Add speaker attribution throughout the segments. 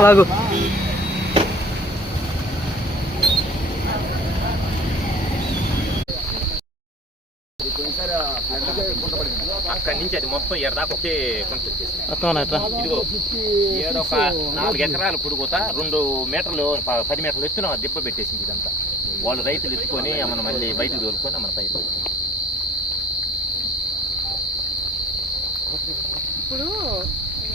Speaker 1: పక్కలాగు
Speaker 2: అక్కడి నుంచి అది మొత్తం ఎడదాకా ఒకే ఇదిగో ఏడొక నాలుగు ఎకరాలు పొడుగుతా రెండు మీటర్లు పది మీటర్లు ఎత్తున దిప్ప పెట్టేసింది ఇదంతా. వాళ్ళు రైతులు ఎత్తుకొని మన మళ్ళీ బయటకు తోలుకొని మన పైపు
Speaker 3: ఇప్పుడు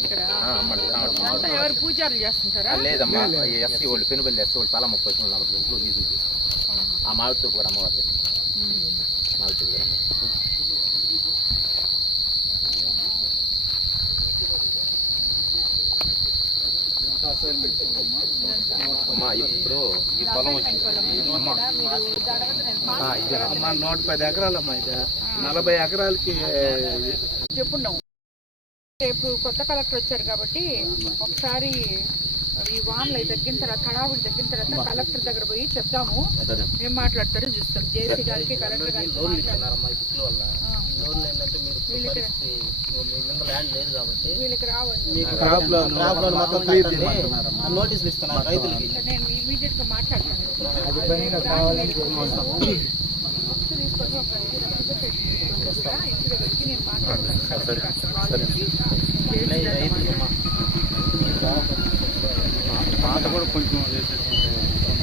Speaker 2: ఇక్కడ అమ్మడి
Speaker 3: పూజారులు చేస్తుంటారా?
Speaker 2: లేదమ్మా. ఎస్సీ వాళ్ళు పెనుబల్లి ఎస్సీ వాళ్ళు తలా ముప్పై సంవత్సరాలు నలభై లీజు చేసి ఆ మావితో కూడా అమ్మవారి. మావితో కూడా అమ్మా ఇప్పుడు ఈ పొలం అమ్మా.
Speaker 4: నూట పది ఎకరాలమ్మా ఇది. నలభై ఎకరాలకి
Speaker 3: చెప్పున్నాం. రేపు కొత్త కలెక్టర్ వచ్చారు కాబట్టి ఒకసారి ఈ వాన్లు తగ్గిన తర్వాత హడావుడి తగ్గిన తర్వాత కలెక్టర్ దగ్గర పోయి చెప్దాము
Speaker 2: సరే
Speaker 3: ఏం మాట్లాడతారో చూస్తాం. జేసీ గారికి కలెక్టర్ గారికి.
Speaker 4: ఇస్తున్నారమ్మా ఈ బుక్ల వల్ల.
Speaker 3: ఆ,
Speaker 4: లోన్లు ఏంటంటే
Speaker 5: కూడా కొంచెం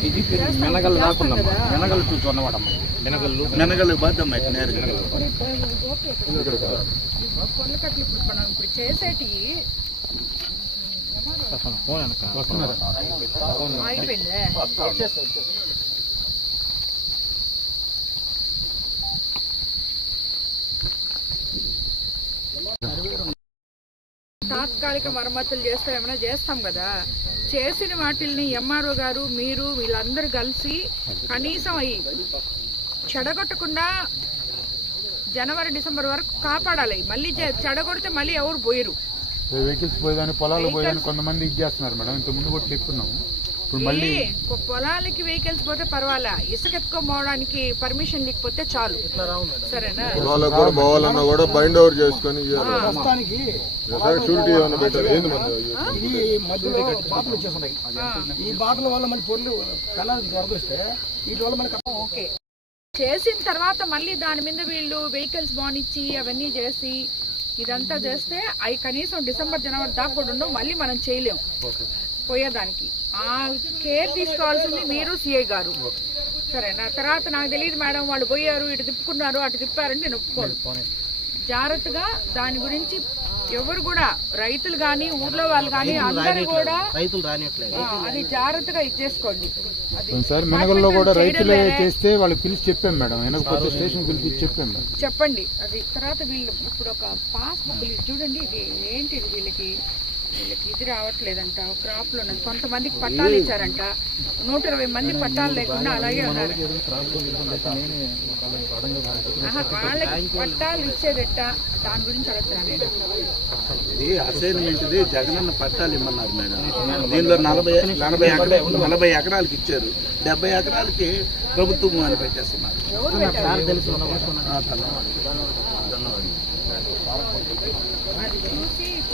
Speaker 5: ఇది మెనగలు రాకుండా మెనగలు చూసుకున్నవాడమ్మ మెనగలు మెనగలు బాధమ్మ నేరుగా
Speaker 3: చేసేటి
Speaker 1: ఫోన్
Speaker 3: అయిపోయిందే? తాత్కాలిక మరమ్మతులు చేస్తే ఏమైనా చేస్తాం కదా. చేసిన వాటిల్ని ఎంఆర్ఓ గారు మీరు వీళ్ళందరూ కలిసి కనీసం అయి చెడగొట్టకుండా జనవరి డిసెంబర్ వరకు కాపాడాలి. మళ్ళీ చెడగొడితే మళ్ళీ ఎవరు పోయిరు.
Speaker 6: వెహికల్స్ పోయేదాన్ని పొలాలు పోయేదాన్ని కొంతమంది ఇది చేస్తున్నారు మేడం. ఇంత ముందు కూడా చెప్పుకున్నాం ఇప్పుడు మళ్ళీ
Speaker 3: పొలాలకి వెహికల్స్ పోతే పర్వాలా? ఇసుక ఎత్తుకోపోవడానికి పర్మిషన్ లేకపోతే చాలు. సరేనా?
Speaker 7: వాళ్ళకు కూడా పోవాలన్నా కూడా బైండ్ ఓవర్ చేసుకొని
Speaker 4: ప్రస్తుతానికి
Speaker 7: షూరిటీ ఏమైనా పెట్టారు? ఏంది మన
Speaker 4: ఇది మధ్యలో బాతులు వచ్చేస్తున్నాయి. ఈ బాతుల వల్ల మన పొర్లు కళ్ళకి వరదొస్తే వీటి వల్ల మనకి
Speaker 3: ఓకే. చేసిన తర్వాత మళ్ళీ దాని మీద వీళ్ళు వెహికల్స్ బానిచ్చి అవన్నీ చేసి ఇదంతా చేస్తే అవి కనీసం డిసెంబర్ జనవరి దాకా కూడా ఉండవు మళ్ళీ మనం చేయలేం. పోయేదానికి. ఆ కేర్ తీసుకోవాల్సింది మీరు సిఐ గారు. సరేనా? తర్వాత నాకు తెలియదు మేడం వాళ్ళు పోయారు ఇటు తిప్పుకున్నారు అటు తిప్పారని నేను ఒప్పుకోను. జాగ్రత్తగా దాని గురించి ఎవరు కూడా రైతులు కానీ ఊర్లో వాళ్ళు కానీ అందరూ కూడా అది జాగ్రత్తగా ఇచ్చేసుకోండి అది
Speaker 6: సార్ మెనగల్లో కూడా రైతులే. చేస్తే వాళ్ళు పిలిచి చెప్పాం మేడం. వెనకపోతే స్టేషన్ పిలిచి చెప్పాం మేడం.
Speaker 3: చెప్పండి. అది తర్వాత వీళ్ళు ఇప్పుడు ఒక పాస్ బుక్ చూడండి ఇది ఏంటి వీళ్ళకి? వీళ్ళకి ఇది రావట్లేదంట క్రాప్లో ఉన్నది కొంతమందికి పట్టాలు ఇచ్చారంట. నూట ఇరవై మంది పట్టాలు లేకుండా అలాగే ఉన్నారు. వాళ్ళకి పట్టాలు ఇచ్చేదట దాని గురించి అడుగుతున్నాను నేను
Speaker 5: ఇది అసైన్మెంట్ ఇది జగనన్న పట్టాలు ఇమ్మన్నారు మేడం. దీనిలో నలభై నలభై ఎకరాలు నలభై ఎకరాలకి ఇచ్చారు. డెబ్బై ఎకరాలకి ప్రభుత్వం అని పెట్టేస్తున్నారు.
Speaker 3: అది చూసి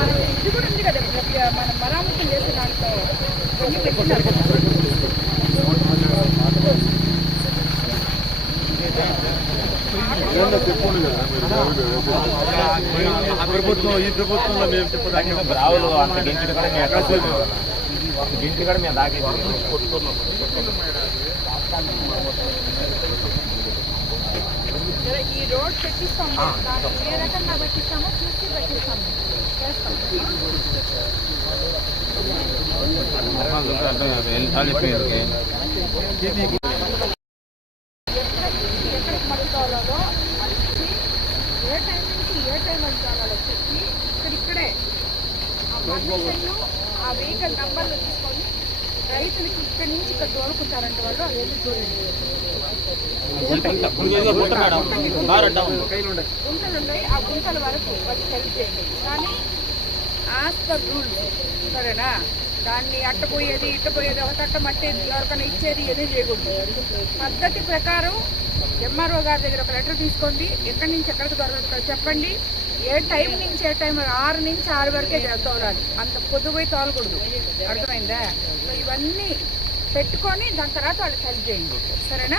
Speaker 3: మనం ఇది కూడా ఉంది కదా ప్రతి మనం మరామతులు చేసే దాంట్లో అన్ని పెట్టినారు కదా.
Speaker 7: ఏమన్నా చెప్పుకోండి కదా మీరు ప్రభుత్వం ఈ ప్రభుత్వంలో మేము చెప్పడానికి
Speaker 2: ఆవులు అంత గింజలు కూడా మేము ఎక్కడ గింజలు కూడా మేము
Speaker 3: సరే, ఈ రోడ్ పెట్టిస్తాం దాన్ని ఏ రకంగా పెట్టిస్తామో చూసి పెట్టిస్తాం చేస్తాం ఏ టైం నుంచి ఏ టైం వరకు కావాలో చెప్పి ఇక్కడ ఇక్కడే ఆ పర్మిషన్లు ఆ వెహికల్ నంబర్లు తీసుకొని రైతులకి ఇక్కడి నుంచి ఇక్కడ తోలుకుంటారంటే వాళ్ళు అదేమి చూడండి గుంటలు ఉన్నాయి ఆ గుంటల వరకు వచ్చి హెల్ప్ చేయండి. కానీ యాజ్ పర్ రూల్స్ సరేనా? దాన్ని అట్టపోయేది ఇట్టపోయేది ఒక తట్ట మట్టేది ఎవరికైనా ఇచ్చేది ఏదీ చేయకూడదు. పద్ధతి ప్రకారం ఎంఆర్ఓ గారి దగ్గర ఒక లెటర్ తీసుకోండి. ఎక్కడి నుంచి ఎక్కడికి దొరకదు చెప్పండి. ఏ టైం నుంచి ఏ టైం ఆరు నుంచి ఆరు వరకే తోలాలి అంత పొద్దుపోయి తోలకూడదు. అర్థమైందా? సో ఇవన్నీ పెట్టుకొని దాని తర్వాత వాళ్ళకి హెల్ప్ చేయండి. సరేనా?